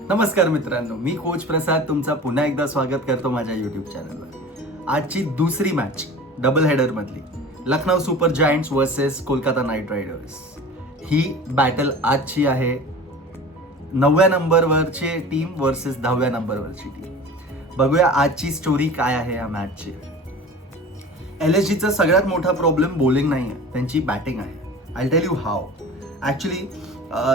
नमस्कार मित्रांनो, मी कोच प्रसाद तुमचा पुन्हा एकदा स्वागत करतो माझ्या यूट्यूब चॅनलवर. आजची दुसरी मॅच डबल हेडर मधली Lucknow Super Giants versus Kolkata Knight Riders. ही बॅटल आजची आहे 9व्या नंबरवरची टीम वर्सेस 10व्या नंबरवरची टीम. बघूया आजची स्टोरी काय आहे या मॅचची. LSGचा सगळ्यात मोठा प्रॉब्लेम बॉलिंग नाही आहे, त्यांची बॅटिंग आहे. I tell you have. Actually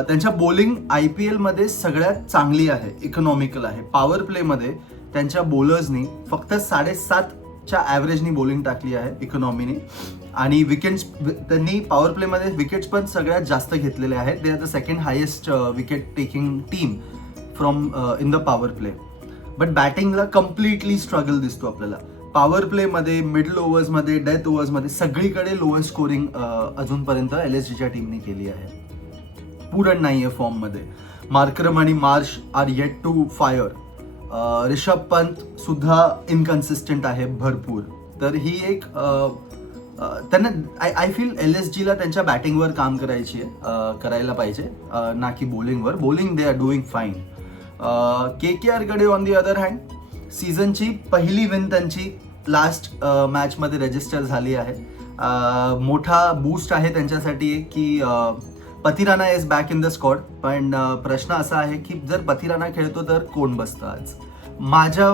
त्यांच्या बॉलिंग IPL मध्ये सगळ्यात चांगली आहे, इकॉनॉमिकल आहे. पॉवर प्लेमध्ये त्यांच्या बॉलर्सनी फक्त 7.5च्या ॲव्हरेजनी बॉलिंग टाकली आहे इकॉनॉमीने. आणि विकेट्स त्यांनी पॉवर प्लेमध्ये विकेट्स पण सगळ्यात जास्त घेतलेले आहेत. They are the second highest wicket taking team from in the power play. But बॅटिंगला कम्प्लिटली स्ट्रगल दिसतो आपल्याला. पॉवर प्लेमध्ये, मिडल ओव्हर्समध्ये, डेथ ओव्हर्समध्ये सगळीकडे लोअर स्कोरिंग अजूनपर्यंत LSGच्या टीमने केली आहे. पुरण नाही आहे फॉर्ममध्ये. मार्क्रम आणि Marsh are yet to fire. Rishabh Pant सुद्धा इनकन्सिस्टंट आहे भरपूर. तर ही एक त्यांना आय फील LSGला त्यांच्या बॅटिंगवर काम करायला पाहिजे, ना की बॉलिंगवर. Bowling they are doing fine. KKRकडे ऑन दी अदर हँड सीझनची पहिली विन त्यांची लास्ट मॅचमध्ये रजिस्टर झाली आहे. मोठा बूस्ट आहे त्यांच्यासाठी की Pathirana is back in the squad. पण प्रश्न असा आहे की जर पथिराना खेळतो तर कोण बसतं आज. माझ्या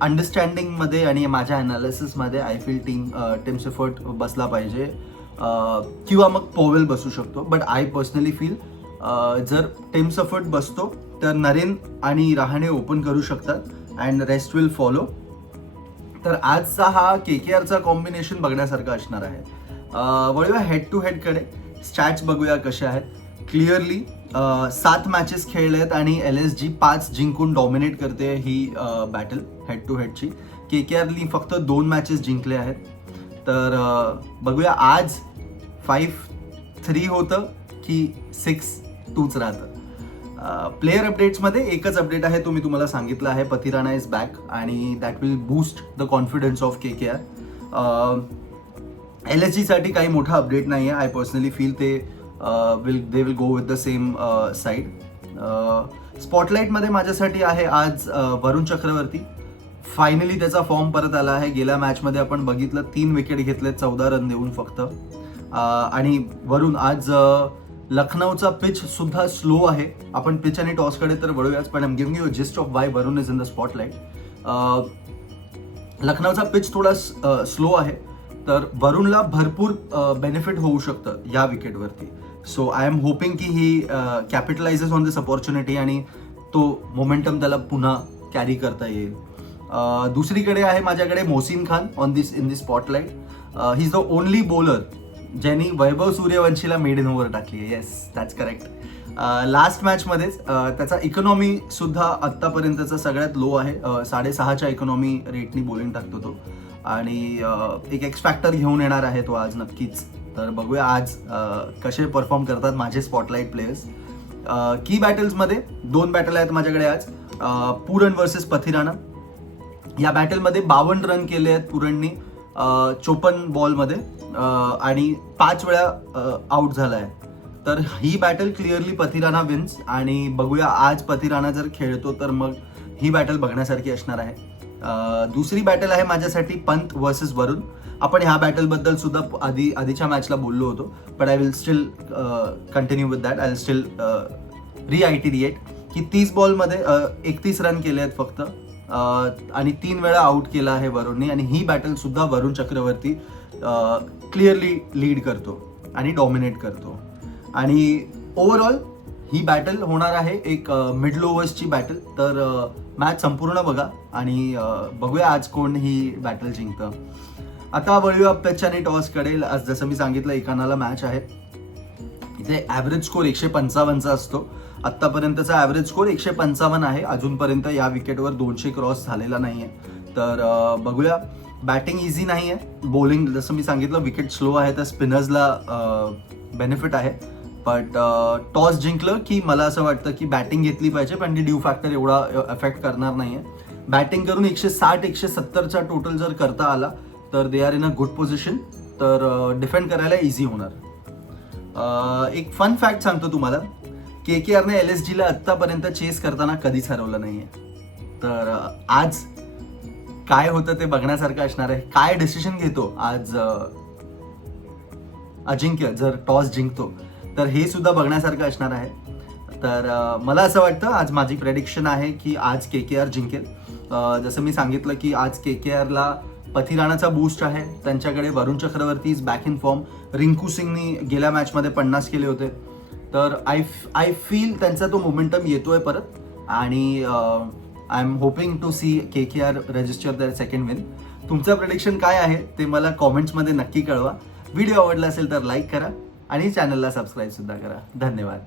अंडरस्टँडिंगमध्ये आणि माझ्या अनालिसिसमध्ये आय फील टीम सेफर्ट बसला पाहिजे, किंवा मग पॉवेल बसू शकतो. बट आय पर्सनली फील जर टीम सेफर्ट बसतो तर नरेन आणि रहाणे ओपन करू शकतात अँड रेस्ट विल फॉलो. तर आजचा हा KKRचा कॉम्बिनेशन बघण्यासारखा असणार आहे. वळूया हेड टू हेडकडे. स्टॅट्स बघूया कशा आहेत. क्लिअरली 7 मॅचेस खेळले आहेत आणि LSG 5 जिंकून डॉमिनेट करते ही बॅटल हेड टू हेडची. KKRनी फक्त 2 मॅचेस जिंकले आहेत. तर बघूया आज 5-3 होतं की 6-2च राहतं. प्लेयर अपडेट्समध्ये एकच अपडेट आहे, तो मी तुम्हाला सांगितला आहे. पथिराना इज बॅक आणि that will boost the confidence of KKR. LSGसाठी काही मोठा अपडेट नाही आहे. I personally feel they will go with the same side. स्पॉटलाईटमध्ये माझ्यासाठी आहे आज वरुण चक्रवर्ती. फायनली त्याचा फॉर्म परत आला आहे. गेल्या मॅचमध्ये आपण बघितलं 3 विकेट घेतले 14 रन देऊन फक्त. आणि वरुण आज लखनौचा पिच सुद्धा स्लो आहे. आपण पिच आणि टॉसकडे तर वळूयाच, पण I am giving you a gist of why Varun is in the spotlight. लखनौचा पिच थोडा स्लो आहे, तर वरुणला भरपूर बेनिफिट होऊ शकतं या विकेटवरती. सो आय एम होपिंग की ही कॅपिटलाइजेस ऑन दिस अपॉर्च्युनिटी आणि तो मोमेंटम त्याला पुन्हा कॅरी करता येईल. दुसरीकडे आहे माझ्याकडे Mohsin Khan in this spotlight. He is the only bowler ज्यांनी वैभव सूर्यवंशीला मेड इन ओव्हर टाकली आहे. Yes, that's correct. लास्ट मॅचमध्येच त्याचा इकॉनॉमी सुद्धा आत्तापर्यंतचा सगळ्यात लो आहे. 6.5च्या इकॉनॉमी रेटनी बॉलिंग टाकतो तो आणि एक एक्स फॅक्टर घेऊन येणार आहे तो आज नक्कीच. तर बघूया आज कसे परफॉर्म करतात माझे स्पॉटलाईट प्लेयर्स. की बॅटल्समध्ये 2 बॅटल आहेत माझ्याकडे आज. पुरण वर्सेस पथिराना. या बॅटलमध्ये 52 रन केले आहेत पुरणनी 54 बॉलमध्ये आणि 5 वेळा आउट झाला आहे. तर ही बॅटल क्लिअरली पथिराना विन्स. आणि बघूया आज पथिराना जर खेळतो तर मग ही बॅटल बघण्यासारखी असणार आहे. दुसरी बॅटल आहे माझ्यासाठी पंत वर्सेस वरुण. आपण ह्या बॅटलबद्दल सुद्धा आधीच्या मॅचला बोललो होतो, but I will still continue with that. I will still reiterate की 30 बॉलमध्ये 31 रन केले आहेत फक्त आणि 3 वेळा आउट केला आहे वरुणने. आणि ही बॅटल सुद्धा वरुण चक्रवर्ती क्लिअरली लीड करतो आणि डॉमिनेट करतो. आणि ओव्हरऑल ही बॅटल होणार आहे एक मिडल ओव्हर्सची बॅटल. तर मॅच संपूर्ण बघा आणि बघूया आज कोण ही बॅटल जिंकतं. आता वळूया पिच आणि टॉसकडे. आज जसं मी सांगितलं एकानाला मॅच आहे. इथे ॲव्हरेज स्कोर 155चा असतो. आत्तापर्यंतचा ॲव्हरेज स्कोर 155 आहे. अजूनपर्यंत या विकेटवर 200 क्रॉस झालेला नाही आहे. तर बघूया. बॅटिंग इझी नाही आहे. बॉलिंग जसं मी सांगितलं विकेट स्लो आहे, तर स्पिनर्सला बेनिफिट आहे. बट टॉस जिंकलं की मला असं वाटतं की बॅटिंग घेतली पाहिजे, पण ती ड्यू फॅक्टर एवढा अफेक्ट करणार नाही आहे. बॅटिंग करून 160-170चा टोटल जर करता आला तर they are in a good position. तर डिफेंड करायला इझी होणार. एक फन फॅक्ट सांगतो तुम्हाला KKRने LSGला आत्तापर्यंत चेस करताना कधीच हरवलं नाहीये. तर आज काय होतं ते बघण्यासारखं असणार आहे. काय डिसिजन घेतो आज अजिंक्य, जर टॉस जिंकतो तर हे सुद्धा बघण्यासारखं असणार आहे. तर मला असं वाटतं, आज माझी प्रेडिक्शन आहे की आज KKR जिंकेल. जसं मी सांगितलं की आज KKRला पथिराणाचा बूस्ट आहे. त्यांच्याकडे Varun Chakravarthy is back in form. Rinku सिंगनी गेल्या मॅचमध्ये 50 केले होते. तर आय फील त्यांचा तो मोमेंटम येतोय परत आणि I am hoping to see KKR register their second win. तुमचं प्रेडिक्शन काय आहे ते मला कॉमेंट्समध्ये नक्की कळवा. व्हिडिओ आवडला असेल तर लाईक करा आणि चॅनलला सबस्क्राईब सुद्धा करा. धन्यवाद.